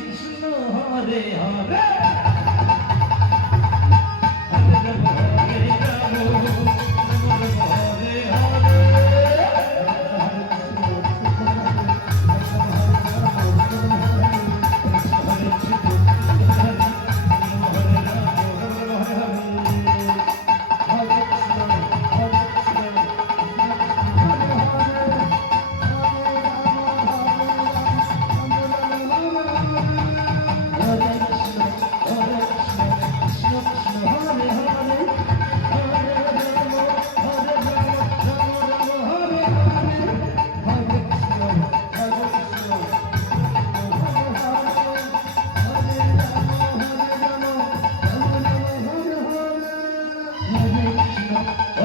Krishna Krishna, Hare